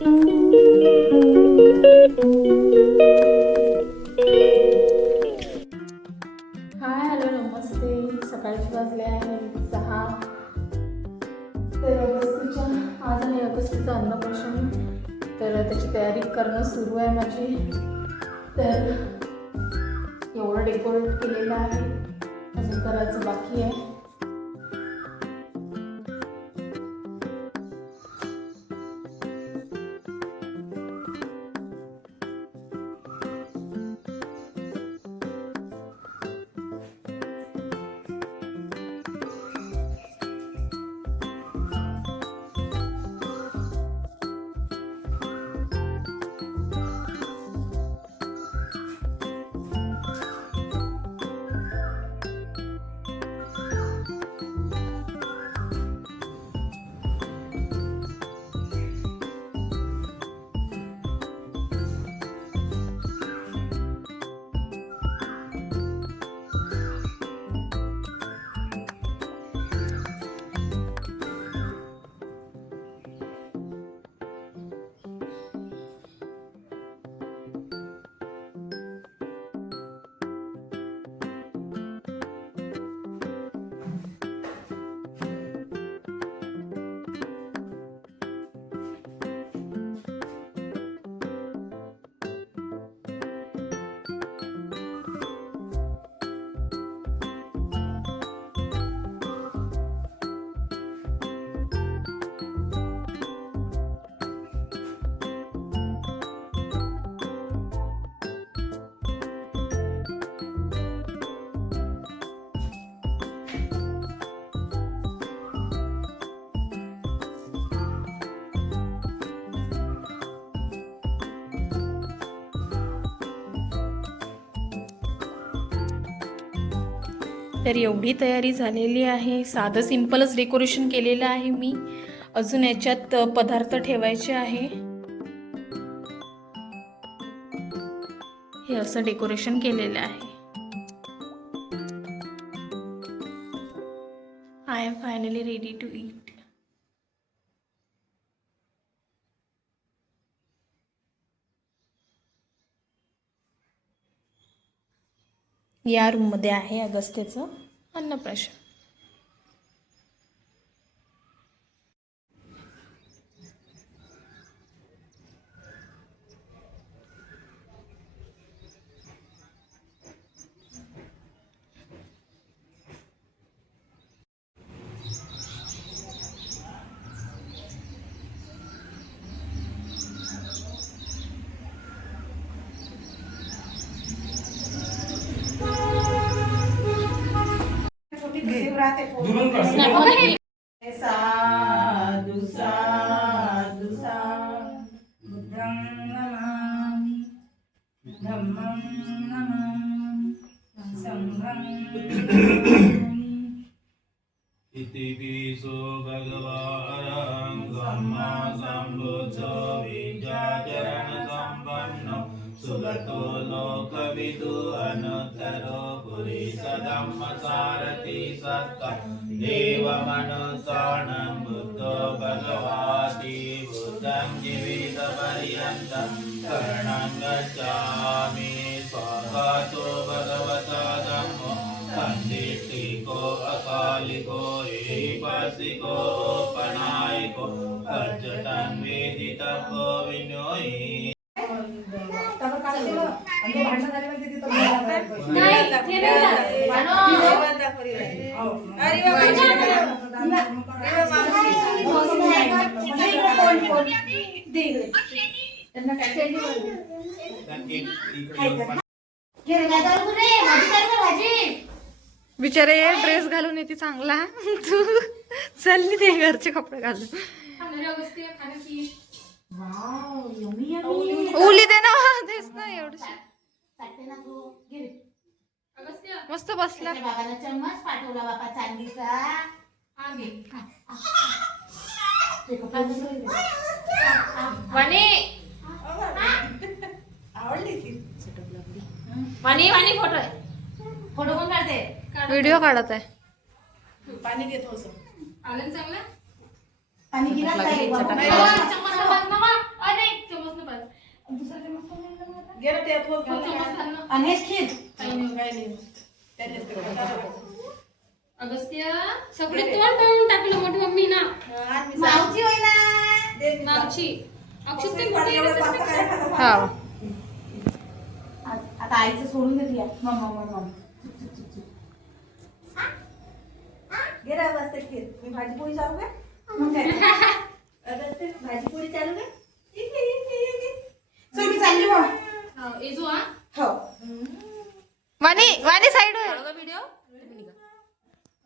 Hi hello नमस्ते. सकाळचे वाजले आहे 6. तर आज आहे अगस्तीचं अन्नप्राशन. तर त्याची तयारी करणं सुरू आहे माझी. तर एवढं डेकोरेट केलेलं आहे, अजून करायचं बाकी आहे. तर एवढी तयारी झालेली आहे. साधं सिंपलच डेकोरेशन केलेलं आहे मी. अजून याच्यात पदार्थ ठेवायचे आहे. हे असं डेकोरेशन केलेलं आहे. I am finally ready to eat. या रूममध्ये आहे अगस्त्यचं अन्नप्राशन. साधु साधु बुद्धं नमामि धम्मं नमामि संघं नमामि. इति पिसो भगवान् सम्मा सम्बुद्धो विद्याचरण सम्पन्नो सुगतो लोकविदु अनुत्तरो पुरुष धम्मसारथि सत्ता देवमनुसरणं बुद्धो भगवाति बुद्धं जीवितपर्यन्तं शरणं गच्छामि. स्वागतो भगवता धम्मो संदीप्तिको अकालिको एहिपासिको पनायको पर्यटन वेदितपो विनोई. बिचारे ड्रेस घालून येते चांगला. तू चालली ते घरचे कपडे घालून. उली दे ना. तेच ना एवढी मस्त बसला. बाबाला चम्मच पाठवला बाबा चांदीचा. वाणी वाणी फोटो आहे. फोटो कोण काढते? व्हिडिओ काढत आहे. पाणी देत होतो. आलं चांगलं. पाणी गिलास आहे. चम्मच घे ना ते थोर खाऊ नका. आणि हेच खीर काही नाही काही नाही त्याच्यात ते खाऊ. अगस्त्य सगळे तोंड तोडून टाकलं मोठी मम्मी ना मावची होय ना दे मागची अक्षत ते पाणी एवढं पास्ता काय खातो? हा आता आईचं सोडून देते या मम्मा घे ना मस्त खीर. मी भाजी पोळी चालू का मग काय अगं भाजी पोळी चालू का इथे. चल मी चालली मग. एजू हा हो वाणी साइड काढू व्हिडिओ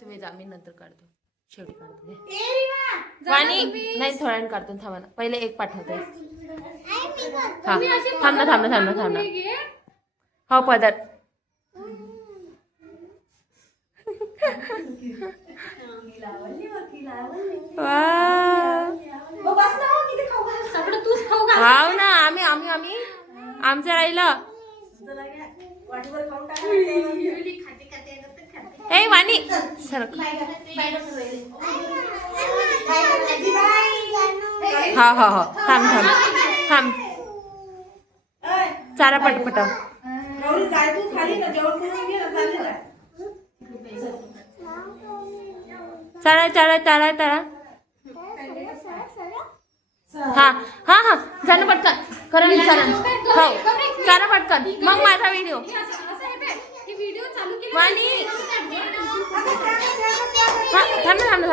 तुम्ही जा मी नंतर काढतो शेवटी काढतो ए रीमा वाणी नाही थोड्या वेळ काढतो थांबा ना पहिले एक पाठवते हा थांब ना हो पदर हो बस ना हो, किती खाऊ घाल. सगळं तूच खाऊ हाव ना आम्ही आमचं राहिलं चला घ्या. वाटीवर खाऊन टाका. ए वाणी सर हा थांब चारा पटपट गौरी जाय तू खाली ना जेवण करून घे ना चालले जा. चारा हा झालं पटकन करा विचारा हो चारा पटकन मग माझा व्हिडिओ वाणी थांब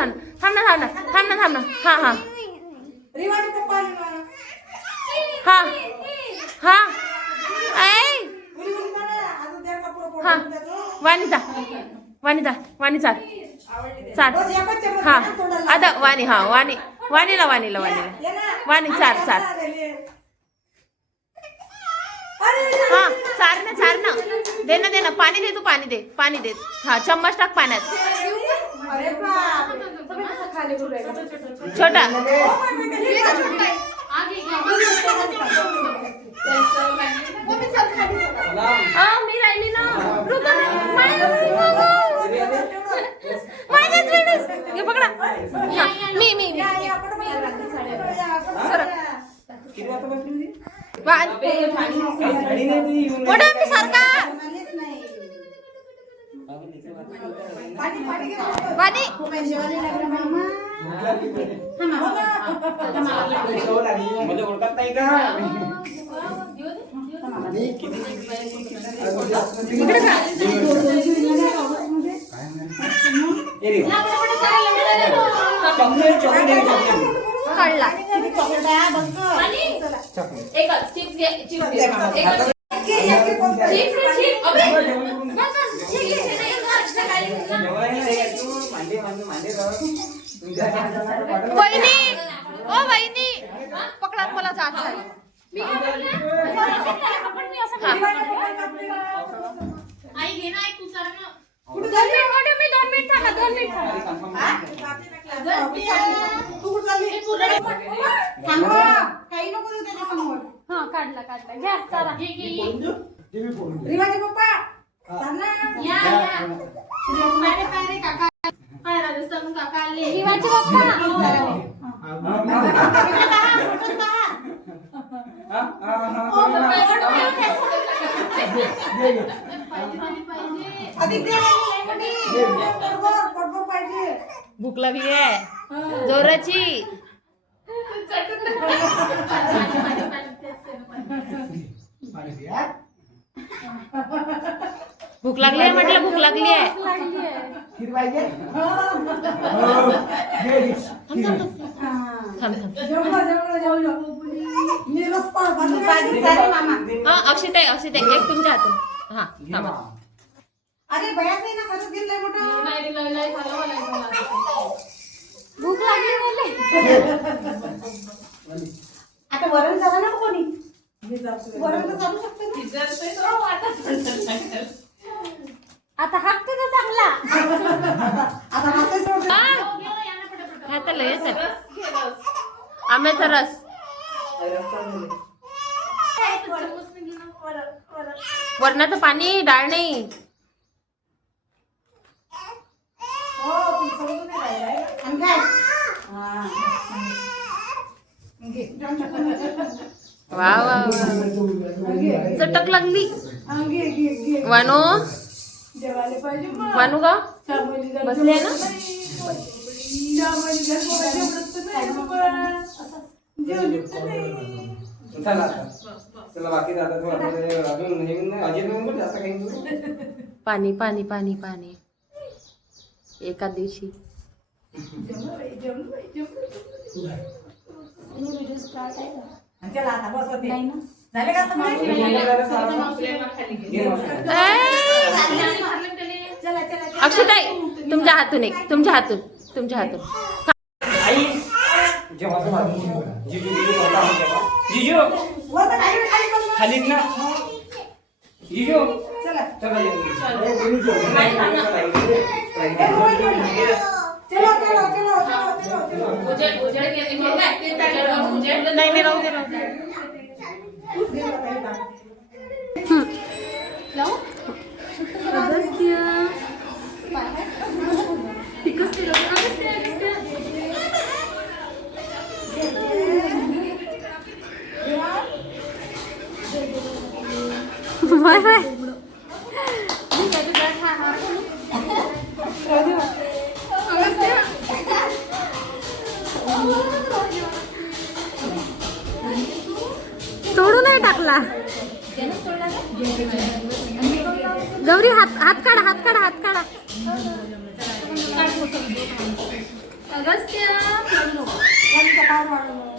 ना हा रिवाज पप्पा आले ना. हा ऐ उरी करा. आता त्या कपडा हा पडून त्याचं. वाणी चाल आवडली ते. चाल बस एकच चमच हा टाक तोंडाला. आता वाणीला ये ना. वाणी चार हा चार ना दे ना पाणी दे हा चम्मच टाक पाण्यात अरे बाप तुम्ही कसं खाली करू राहिले? छोटा मी राहिली ना हे पकडा मी सारखा वाणी मला ओळखत नाही का काढला वहिनी ओ वहिनी पकडा मला जात आहे आई घे ना आई तू सर ना कुठे झाली? मी 2 मिनिट थांबा 2 मिनिट तू कुठे चालली? थांबा. काही नको देऊ त्याच्यासमोर. हा काढला घ्या चला रिवाजी पप्पा चाल ना. या पाय रे काका काय राजस्थान काका आले शिवाजी बाप्पा भूक लागली आहे जोराची भूक लागली आहे म्हटलं भूक लागली आहे अक्षित आहे एक तुमच्या हातून हा थांबा अरे बयाच नाही ना खरंच दिलंय मोठं. भूक लागली आता वरण झाला ना कोणी वरण तर चालू शकते ना. आता हात तर चांगला आता हातच सोडते. हाताला येत आंब्याचा रस वरणाचं पाणी डाळ नाही हो तुम्ही समजून नाही राहिलाय. आणि काय? हा. घे. वा वा वा चटक लागली वानो वानू का बसले ना चला आता. चला बाकी आता थोडं अजून हे नाही अजय नंबर जास्त काही पाणी पाणी पाणी पाणी एका दिवशी चला आता बस होते झाले का समजा? चला चला अक्षताई तुमच्या हातून एक तुमच्या हातून आई जेव्हा जिजू जिजू करता जिजू वर तर खाली खाली बस. खालीच ना जिजू चला चला ए, रोहित, चलो चलो चलो चलो नाही नाही राहू दे राहू दे बाय बाय तोडू नाही टाकला गौरी हात काढा त्यांचा पाय वाढवलं.